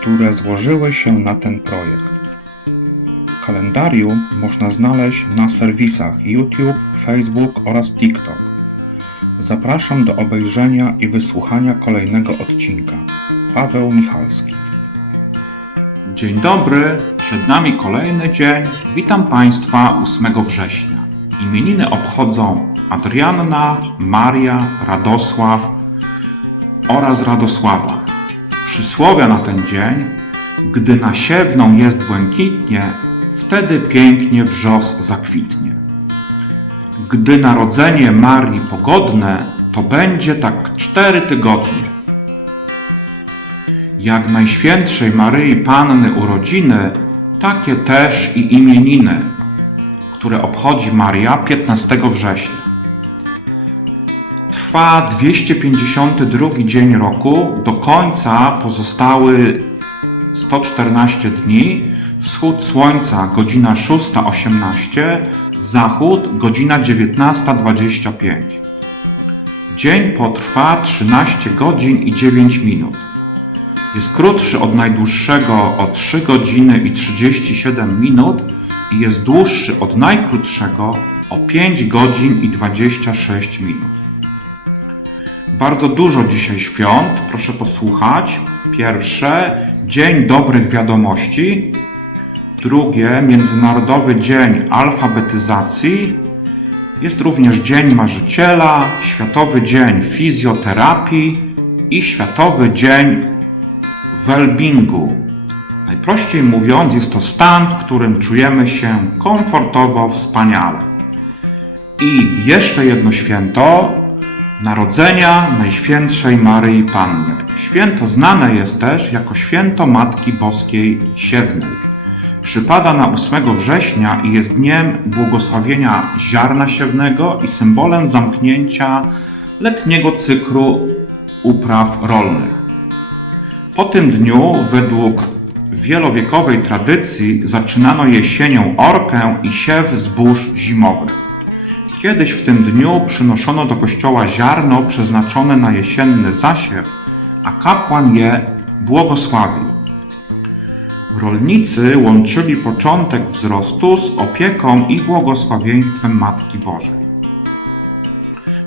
które złożyły się na ten projekt. Kalendarium można znaleźć na serwisach YouTube, Facebook oraz TikTok. Zapraszam do obejrzenia i wysłuchania kolejnego odcinka. Paweł Michalski. Dzień dobry, przed nami kolejny dzień. Witam Państwa 8 września. Imieniny obchodzą Adrianna, Maria, Radosław oraz Radosława. Przysłowia na ten dzień, gdy na siewną jest błękitnie, wtedy pięknie wrzos zakwitnie. Gdy narodzenie Marii pogodne, to będzie tak cztery tygodnie. Jak Najświętszej Maryi Panny urodziny, takie też i imieniny, które obchodzi Maria 15 września. Trwa 252 dzień roku, do końca pozostały 114 dni, wschód słońca godzina 6.18, zachód godzina 19.25. Dzień potrwa 13 godzin i 9 minut. Jest krótszy od najdłuższego o 3 godziny i 37 minut i jest dłuższy od najkrótszego o 5 godzin i 26 minut. Bardzo dużo dzisiaj świąt, proszę posłuchać. Pierwsze, Dzień Dobrych Wiadomości. Drugie, Międzynarodowy Dzień Alfabetyzacji. Jest również Dzień Marzyciela, Światowy Dzień Fizjoterapii i Światowy Dzień Wellbingu. Najprościej mówiąc, jest to stan, w którym czujemy się komfortowo, wspaniale. I jeszcze jedno święto, Narodzenia Najświętszej Maryi Panny. Święto znane jest też jako święto Matki Boskiej Siewnej. Przypada na 8 września i jest dniem błogosławienia ziarna siewnego i symbolem zamknięcia letniego cyklu upraw rolnych. Po tym dniu, według wielowiekowej tradycji, zaczynano jesienią orkę i siew zbóż zimowych. Kiedyś w tym dniu przynoszono do kościoła ziarno przeznaczone na jesienny zasiew, a kapłan je błogosławił. Rolnicy łączyli początek wzrostu z opieką i błogosławieństwem Matki Bożej.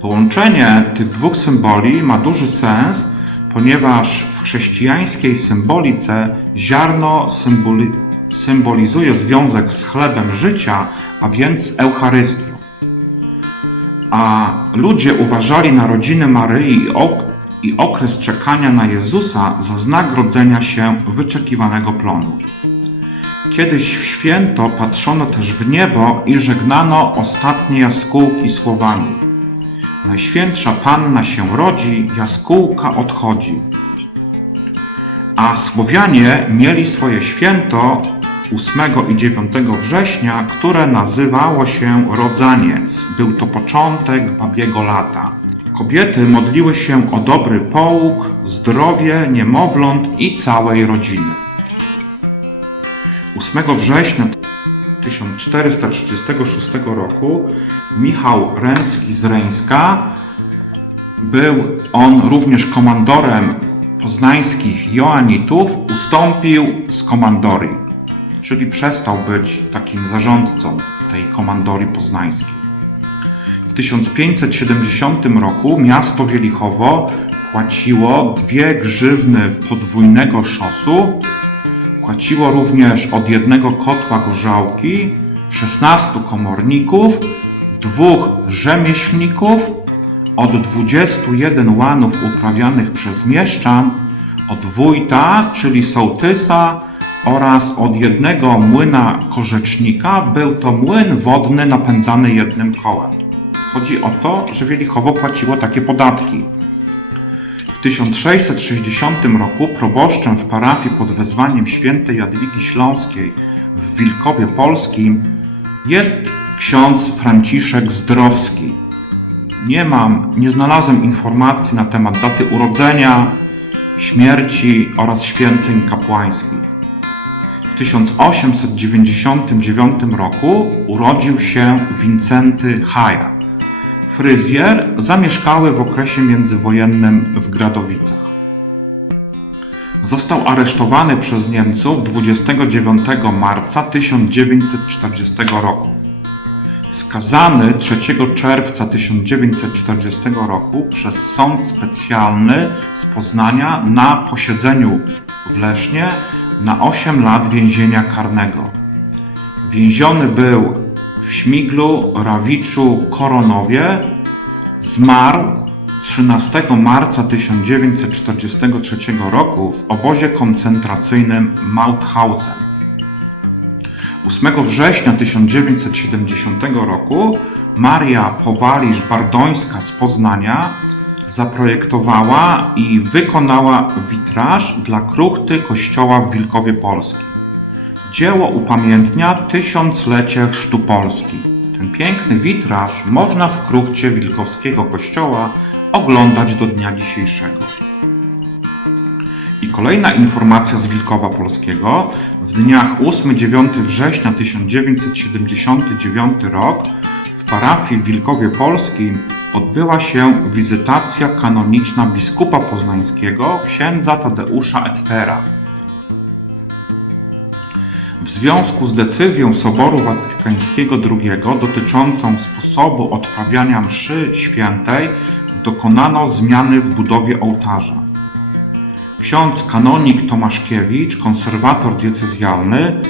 Połączenie tych dwóch symboli ma duży sens, ponieważ w chrześcijańskiej symbolice ziarno symboli symbolizuje związek z chlebem życia, a więc Eucharystią a ludzie uważali narodziny Maryi i, ok i okres czekania na Jezusa za znak rodzenia się wyczekiwanego plonu. Kiedyś w święto patrzono też w niebo i żegnano ostatnie jaskółki słowami. Najświętsza Panna się rodzi, jaskółka odchodzi. A Słowianie mieli swoje święto 8 i 9 września, które nazywało się Rodzaniec. Był to początek babiego lata. Kobiety modliły się o dobry połóg, zdrowie niemowląt i całej rodziny. 8 września 1436 roku Michał Ręcki z Reńska był on również komandorem poznańskich Joanitów, ustąpił z komandorii czyli przestał być takim zarządcą tej komandorii poznańskiej. W 1570 roku miasto Wielichowo płaciło dwie grzywny podwójnego szosu, płaciło również od jednego kotła gorzałki, 16 komorników, dwóch rzemieślników, od 21 łanów uprawianych przez mieszczan, od wójta, czyli sołtysa, oraz od jednego młyna korzecznika był to młyn wodny napędzany jednym kołem. Chodzi o to, że Wielichowo płaciło takie podatki. W 1660 roku proboszczem w parafii pod wezwaniem świętej Jadwigi Śląskiej w Wilkowie Polskim jest ksiądz Franciszek Zdrowski. Nie mam, nie znalazłem informacji na temat daty urodzenia, śmierci oraz święceń kapłańskich. W 1899 roku urodził się Wincenty Haja. Fryzjer zamieszkały w okresie międzywojennym w Gradowicach. Został aresztowany przez Niemców 29 marca 1940 roku. Skazany 3 czerwca 1940 roku przez sąd specjalny z Poznania na posiedzeniu w Lesznie na 8 lat więzienia karnego. Więziony był w Śmiglu, Rawiczu, Koronowie. Zmarł 13 marca 1943 roku w obozie koncentracyjnym Mauthausen. 8 września 1970 roku Maria Powalisz-Bardońska z Poznania zaprojektowała i wykonała witraż dla kruchty kościoła w Wilkowie Polskim. Dzieło upamiętnia tysiąclecie chrztu Polski. Ten piękny witraż można w kruchcie Wilkowskiego kościoła oglądać do dnia dzisiejszego. I kolejna informacja z Wilkowa Polskiego. W dniach 8-9 września 1979 rok w parafii w Wilkowie Polskim odbyła się wizytacja kanoniczna biskupa poznańskiego księdza Tadeusza Ettera. W związku z decyzją Soboru Watykańskiego II dotyczącą sposobu odprawiania mszy świętej dokonano zmiany w budowie ołtarza. Ksiądz kanonik Tomaszkiewicz, konserwator diecezjalny,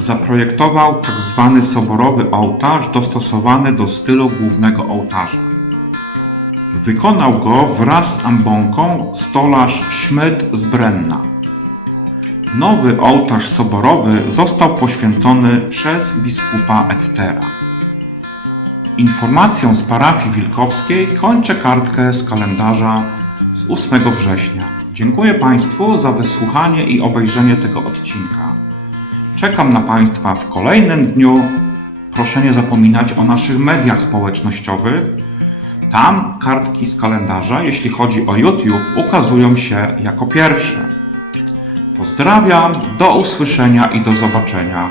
zaprojektował tzw. soborowy ołtarz dostosowany do stylu głównego ołtarza. Wykonał go wraz z ambonką stolarz Schmidt z Brenna. Nowy ołtarz soborowy został poświęcony przez biskupa Ettera. Informacją z parafii wilkowskiej kończę kartkę z kalendarza z 8 września. Dziękuję Państwu za wysłuchanie i obejrzenie tego odcinka. Czekam na Państwa w kolejnym dniu. Proszę nie zapominać o naszych mediach społecznościowych. Tam kartki z kalendarza, jeśli chodzi o YouTube, ukazują się jako pierwsze. Pozdrawiam, do usłyszenia i do zobaczenia.